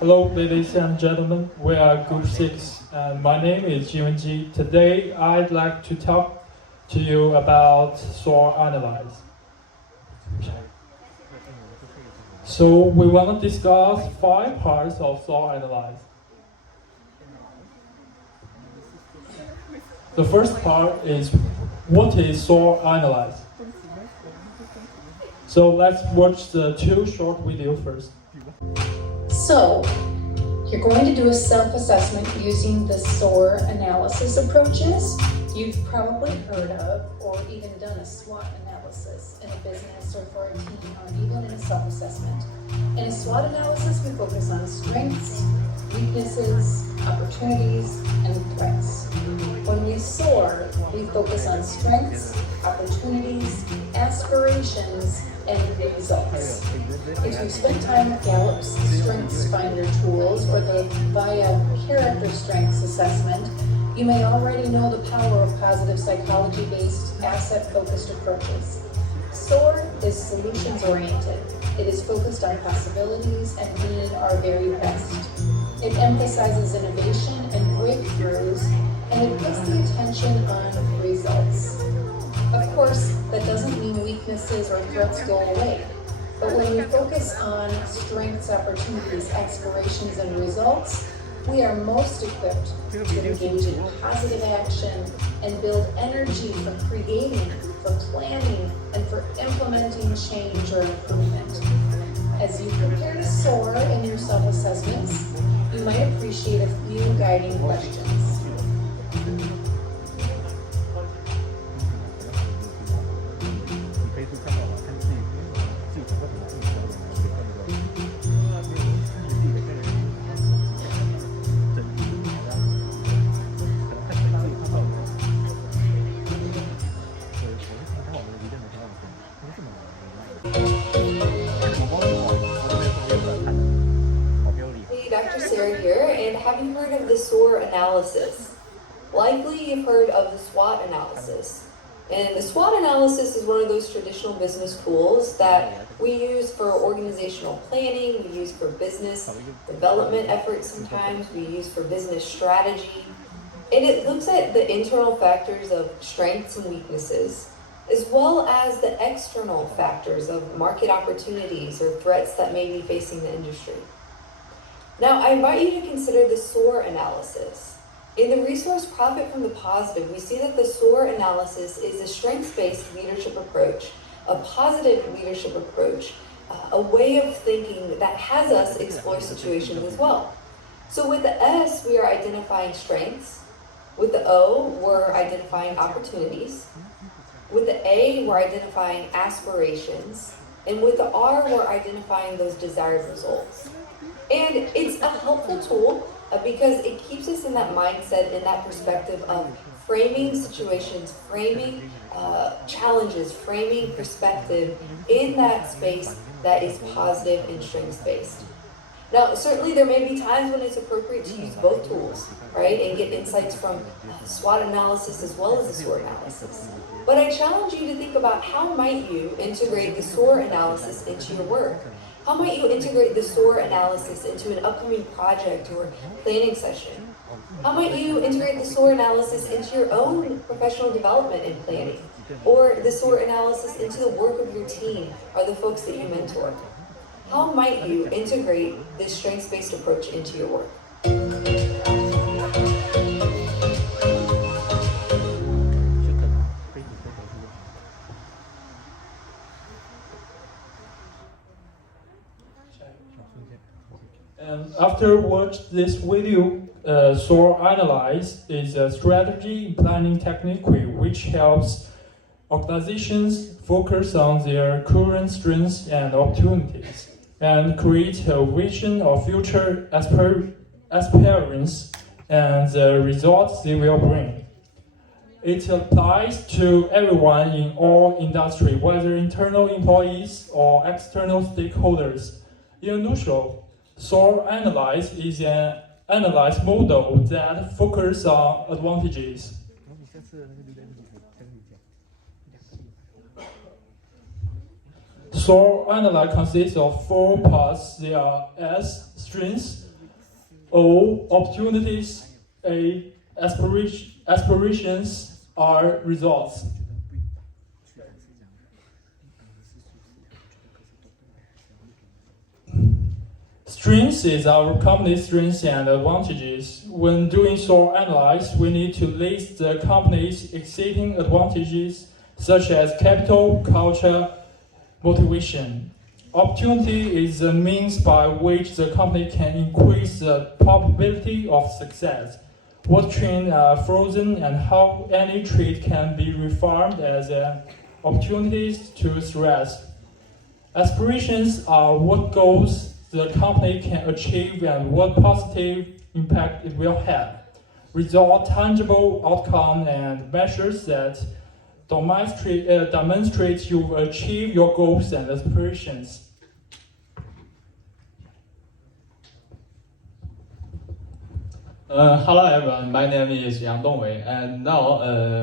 Hello, ladies and gentlemen. We are Group 6, and my name is Jiwenji. Today, I'd like to talk to you about SOAR Analyze. So, we want to discuss 5 parts of SOAR Analyze. The first part is, what is SOAR Analyze? So, let's watch the 2 short videos first. So, you're going to do a self-assessment using the SOAR analysis approaches you've probably heard of, or even done a SWOT analysis in a business or for a team, or even in a self-assessment. In a SWOT analysis, we focus on strengths, weaknesses, opportunities, and threats. When we SOAR, we focus on strengths, opportunities, aspirations, and results. If you spend time with Gallup's Strengths Finder tools or the VIA Character Strengths Assessment, you may already know the power of positive psychology-based, asset-focused approaches. SOAR is solutions-oriented. It is focused on possibilities and being our very best. It emphasizes innovation and breakthroughs, and it puts the attention on results. Of course, that doesn't mean weaknesses or threats go away. But when we focus on strengths, opportunities, aspirations, and results, we are most equipped to engage in positive action and build energy for creating, for planning, and for implementing change or improvement. As you prepare to SOAR in your self-assessments, you might appreciate a few guiding questions. Here, and have you heard of the SOAR analysis? Likely you've heard of the SWOT analysis. And the SWOT analysis is one of those traditional business tools that we use for organizational planning, we use for business development efforts sometimes, we use for business strategy. And it looks at the internal factors of strengths and weaknesses, as well as the external factors of market opportunities or threats that may be facing the industry. Now, I invite you to consider the SOAR analysis. In the resource Profit from the Positive, we see that the SOAR analysis is a strengths-based leadership approach, a positive leadership approach, a way of thinking that has us explore situations as well. So with the S, we are identifying strengths. With the O, we're identifying opportunities. With the A, we're identifying aspirations. And with the R, we're identifying those desired results. And it's a helpful tool because it keeps us in that mindset, in that perspective of framing situations, framing challenges, framing perspective in that space that is positive and strengths-based. Now, certainly there may be times when it's appropriate to use both tools, right, and get insights from SWOT analysis as well as the SOAR analysis. But I challenge you to think about how might you integrate the SOAR analysis into your work? How might you integrate the SOAR analysis into an upcoming project or planning session? How might you integrate the SOAR analysis into your own professional development and planning? Or the SOAR analysis into the work of your team or the folks that you mentor? How might you integrate this strengths-based approach into your work? And after watch this video, SOAR Analyze is a strategy and planning technique which helps organizations focus on their current strengths and opportunities and create a vision of future aspirations and the results they will bring. It applies to everyone in all industries, whether internal employees or external stakeholders. In a nutshell, SOAR Analyze is an analyze model that focuses on advantages. SOAR Analyze consists of 4 parts. They are S, strengths, O, opportunities. A, aspirations are results. Strengths is our company's strengths and advantages. When doing SOAR analysis, we need to list the company's existing advantages, such as capital, culture, motivation. Opportunity is the means by which the company can increase the probability of success. What trends are frozen and how any trade can be reformed as opportunities to threats. Aspirations are what goals the company can achieve and what positive impact it will have. Result, tangible outcome and measures that demonstrate you achieve your goals and aspirations. Hello everyone, my name is Yang Dongwei, and now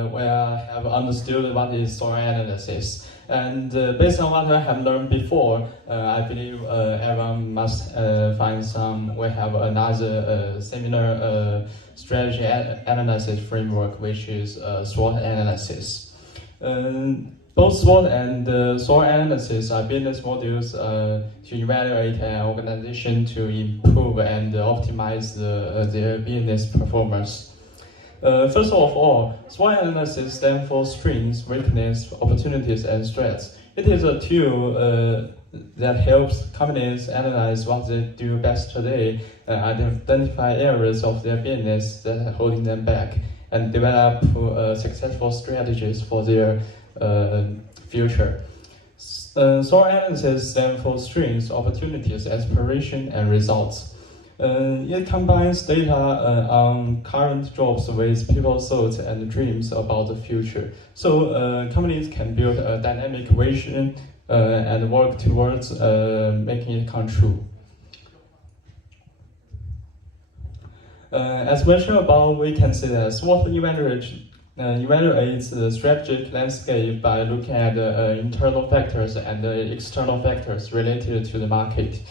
we have understood what is SOAR analysis. And based on what I have learned before, I believe everyone must we have another similar strategy analysis framework, which is SWOT analysis. Both SWOT and SOAR analysis are business models to evaluate an organization to improve and optimize their business performance. First of all, SWOT analysis stands for strengths, weaknesses, opportunities, and threats. It is a tool that helps companies analyze what they do best today, identify areas of their business that are holding them back, and develop successful strategies for their future. SOAR analysis stands for strengths, opportunities, aspiration, and results. It combines data on current jobs with people's thoughts and dreams about the future. So companies can build a dynamic vision and work towards making it come true. As mentioned above, we can see that SWOT evaluates the strategic landscape by looking at internal factors and external factors related to the market.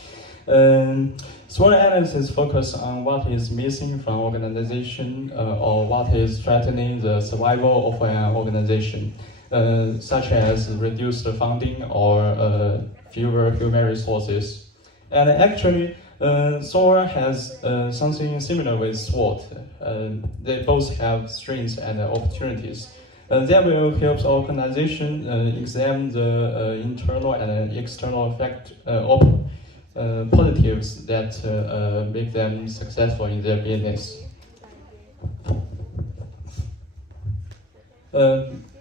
SWOT analysis focuses on what is missing from organization or what is threatening the survival of an organization, such as reduced funding or fewer human resources. And actually, SOAR has something similar with SWOT. They both have strengths and opportunities. That will help the organization examine the internal and external positives that make them successful in their business.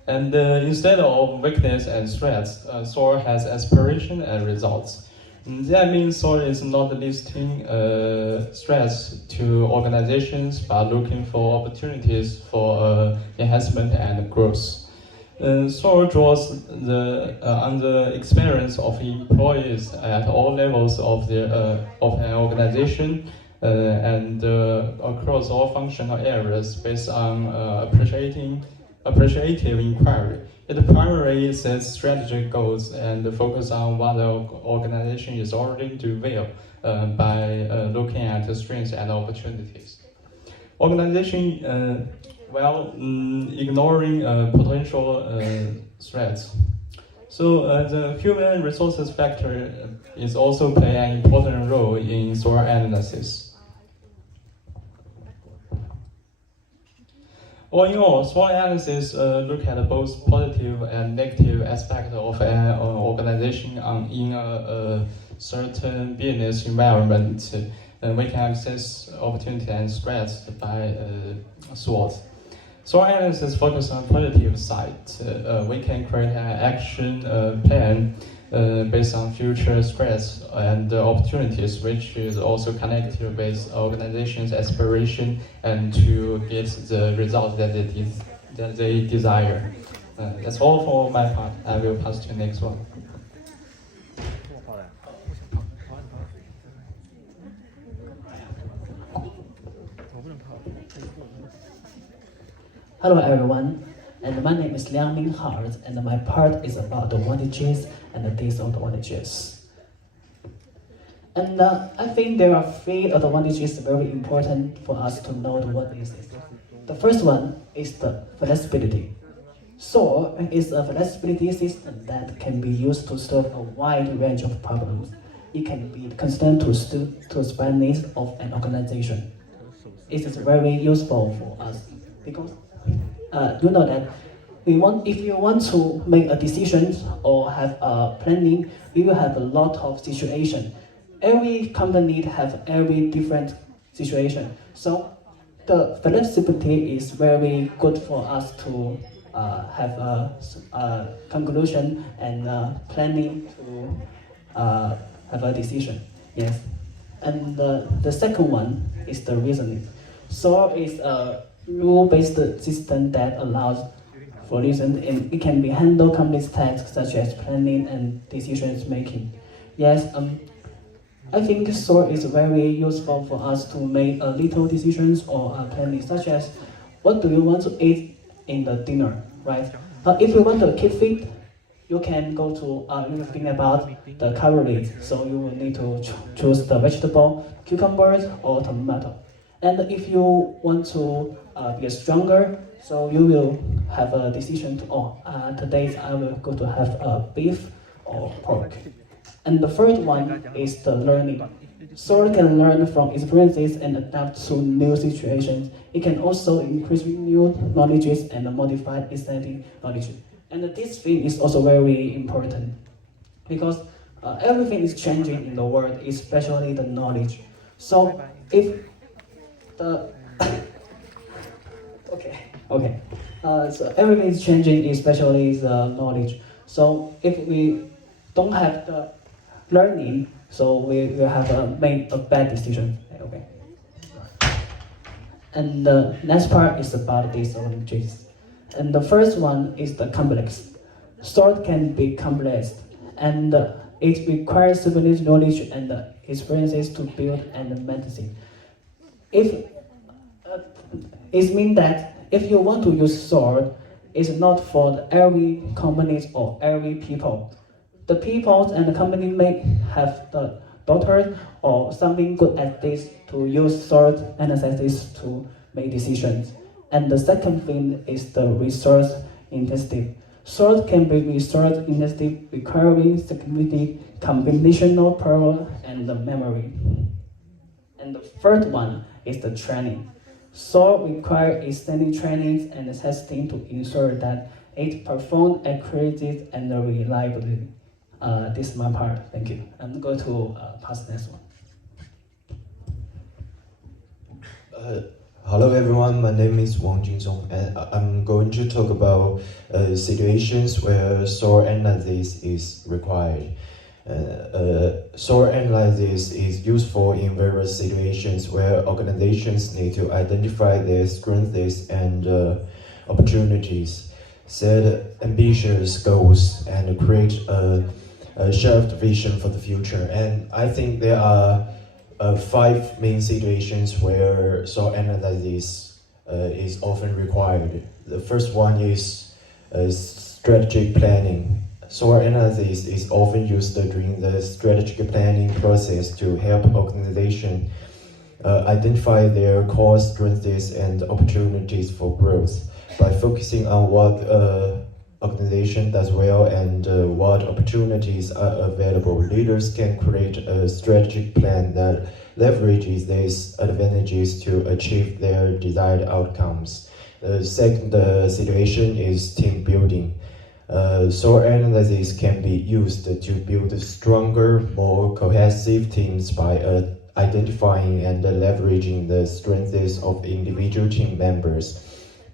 Instead of weakness and threats, SOAR has aspiration and results. That means SOAR is not listing threats to organizations, but looking for opportunities for enhancement and growth. SOAR draws on the experience of employees at all levels of an organization and across all functional areas based on appreciative inquiry. It primarily sets strategic goals and focuses on what the organization is already doing well by looking at the strengths and opportunities. Organization ignoring potential threats. So the human resources factor is also play an important role in SOAR analysis. All in all, SWOT analysis look at both positive and negative aspects of an organization in a certain business environment. We can access opportunity and threats by SWOT. SWOT analysis focuses on positive side. We can create an action plan based on future threats and opportunities, which is also connected with organization's aspiration and to get the result that they desire. That's all for my part. I will pass to the next one. Hello everyone, and my name is Liang Ming Hart, and my part is about advantages and disadvantages. And I think there are three advantages very important for us to know what is it. The first one is the flexibility. SOAR is a flexibility system that can be used to solve a wide range of problems. It can be consistent to span needs of an organization. It is very useful for us because you know that if you want to make a decision or have a planning, we will have a lot of situation. Every company have every different situation. So the flexibility is very good for us to have a conclusion and planning to have a decision. Yes. And the second one is the reasoning. SOAR is a rule-based system that allows for reason, and it can be handle complex tasks such as planning and decisions making. Yes, I think SOAR is very useful for us to make little decisions or planning, such as what do you want to eat in the dinner, right? But if you want to keep fit, you can go to you think about the calories. So you will need to choose the vegetable, cucumbers or tomato. And if you want to be stronger, so you will have a decision to, today I will go to have beef or pork. And the third one is the learning. SOAR can learn from experiences and adapt to new situations. It can also increase new knowledges and modify existing knowledge. And this thing is also very important because everything is changing in the world, especially the knowledge. So if the so everything is changing, especially the knowledge. So if we don't have the learning, so we will have made a bad decision. Okay. And the next part is about these languages. And the first one is the complex. SOAR can be complex, and it requires sufficient knowledge and experiences to build and maintain. It means that if you want to use SOAR, it's not for every company or every people. The people and the company may have the doctor or something good at this to use SOAR analysis to make decisions. And the second thing is the resource intensive. SOAR can be resource intensive, requiring significant computational power and the memory. And the third one is the training. SOAR requires extended trainings and testing to ensure that it performs accurately and reliably. This is my part. Thank you. I'm going to pass the next one. Hello everyone, my name is Wang Junzong, and I'm going to talk about situations where SOAR analysis is required. SOAR analysis is useful in various situations where organizations need to identify their strengths and opportunities, set ambitious goals, and create a shared vision for the future. And I think there are 5 main situations where SOAR analysis is often required. The first one is strategic planning. SOAR analysis is often used during the strategic planning process to help organizations identify their core strengths and opportunities for growth. By focusing on what organization does well and what opportunities are available, leaders can create a strategic plan that leverages these advantages to achieve their desired outcomes. The second situation is team building. SOAR analysis can be used to build stronger, more cohesive teams by identifying and leveraging the strengths of individual team members.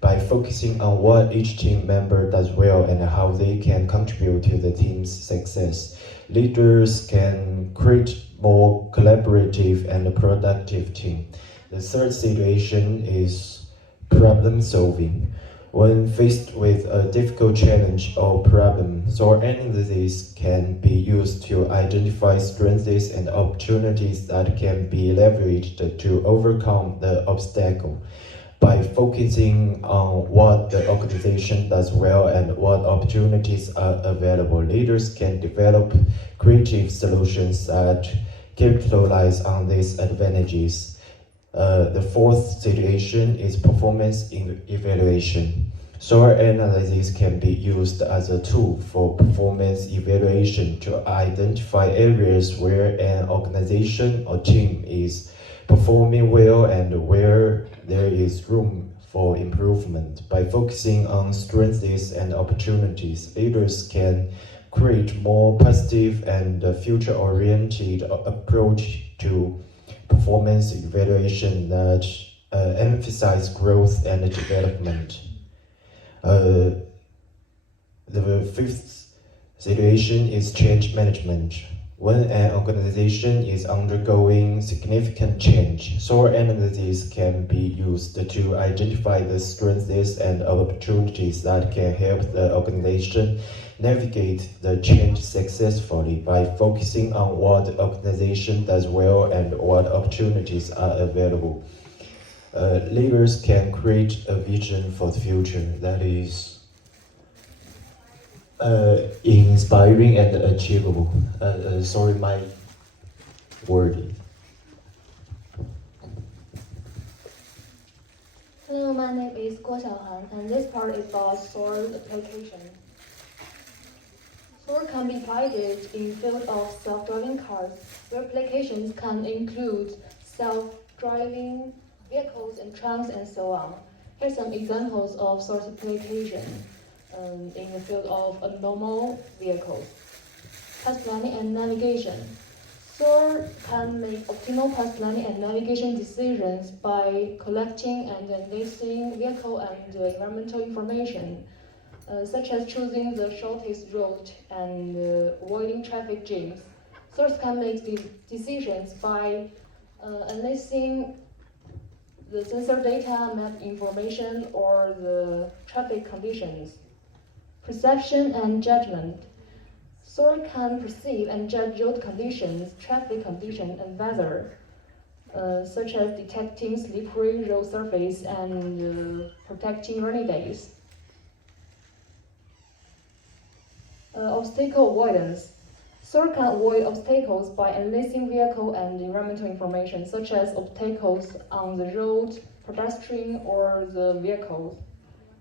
By focusing on what each team member does well and how they can contribute to the team's success, leaders can create more collaborative and productive team. The third situation is problem solving. When faced with a difficult challenge or problem, SOAR analysis can be used to identify strengths and opportunities that can be leveraged to overcome the obstacle. By focusing on what the organization does well and what opportunities are available, leaders can develop creative solutions that capitalize on these advantages. The fourth situation is performance evaluation. SOAR analysis can be used as a tool for performance evaluation to identify areas where an organization or team is performing well and where there is room for improvement. By focusing on strengths and opportunities, leaders can create more positive and future-oriented approach to performance evaluation that emphasize growth and development. The fifth situation is change management. When an organization is undergoing significant change, SOAR analysis can be used to identify the strengths and opportunities that can help the organization navigate the change successfully. By focusing on what the organization does well and what opportunities are available, leaders can create a vision for the future that is inspiring and achievable. Sorry, my wording. Hello, my name is Guo Xiaohan, and this part is about SOAR application. SOAR can be applied in field of self-driving cars, where applications can include self-driving vehicles and trucks and so on. Here's some examples of SOAR application in the field of autonomous vehicles. Path planning and navigation. SOAR can make optimal path planning and navigation decisions by collecting and analyzing vehicle and environmental information, such as choosing the shortest route and avoiding traffic jams. SOAR can make decisions by analyzing the sensor data, map information, or the traffic conditions. Perception and judgment. SOAR can perceive and judge road conditions, traffic conditions, and weather, such as detecting slippery road surface and protecting rainy days. Obstacle avoidance. SOAR can avoid obstacles by analyzing vehicle and environmental information, such as obstacles on the road, pedestrian, or the vehicles.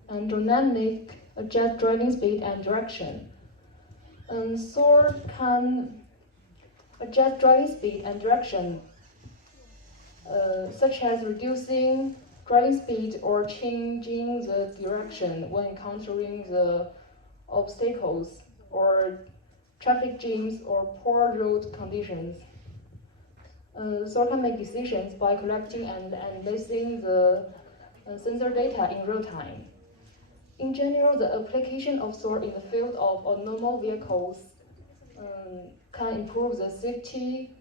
And dynamic adjust driving speed and direction. SOAR can adjust driving speed and direction, such as reducing driving speed or changing the direction when encountering the obstacles or traffic jams or poor road conditions. SOAR can make decisions by collecting and analyzing the sensor data in real time. In general, the application of SOAR in the field of autonomous vehicles can improve the safety,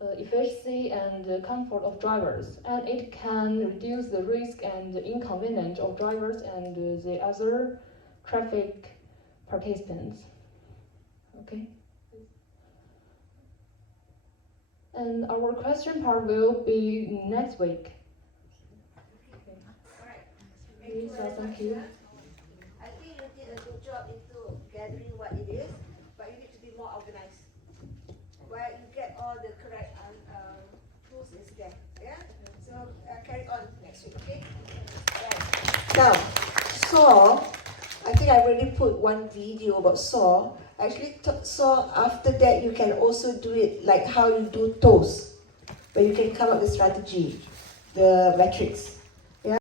efficiency, and comfort of drivers, and it can reduce the risk and inconvenience of drivers and the other traffic participants. Okay. And our question part will be next week. Okay. So thank you. I think you did a good job into gathering what it is, but you need to be more organized. Where you get all the correct tools is there. Yeah? So carry on next week, okay? Right. Now, SOAR, I think I already put one video about SOAR. Actually, SOAR, after that, you can also do it like how you do TOES, where you can come up with strategy, the metrics.